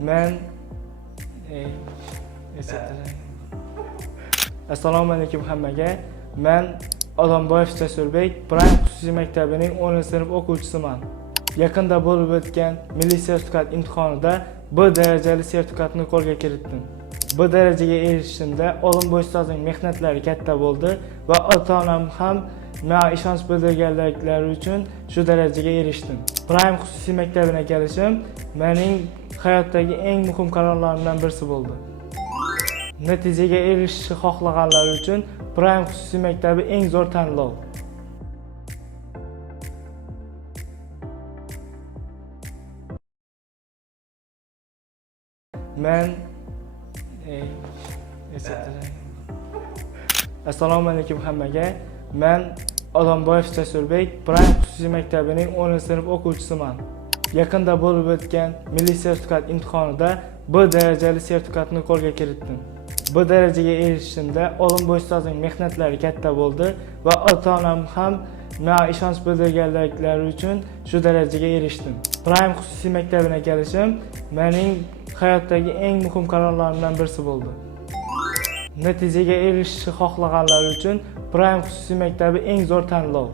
Men Assalomu alaykum hammaga. Men Odamboyev Jasurbek Prime xususiy maktabining 10-sinf o'quvchisiman. Yaqinda bo'lib o'tgan milliy sertifikat imtihonida B darajali sertifikatni qo'lga kiritdim. Bu darajaga erishishimda Olimboy ustozning mehnatlari katta bo'ldi va ota-onam ham menga ishonch bildirganliklari uchun shu darajaga erishdim. Prime xususiy maktabiga kelishim mening hayotdagi eng muhim qarorlarimdan birisi bo'ldi. Natijaga erishishni xohlaganlar uchun Prime xususiy maktabi eng zo'r tanlov. Men Assalomu alaykum hammaga. Men Odamboyev Jasurbek Prime xususiy maktabining 10-sinf o'quvchisiman. Yaqinda bo'lib o'tgan milliy sertifikat imtihonida B darajali sertifikatni qo'lga kiritdim. Bu darajaga erishishimda Olimboy ustozning mehnatlari katta bo'ldi va ota-onam ham menga ishonch bildirganliklari uchun shu darajaga erishdim. Prime xususiy maktabiga kelishim mening hayotdagi eng muhim qarorlarimdan birisi bo'ldi. Natijaga erishishni xohlaganlar uchun Prime xususiy maktabi eng zo'r tanlov.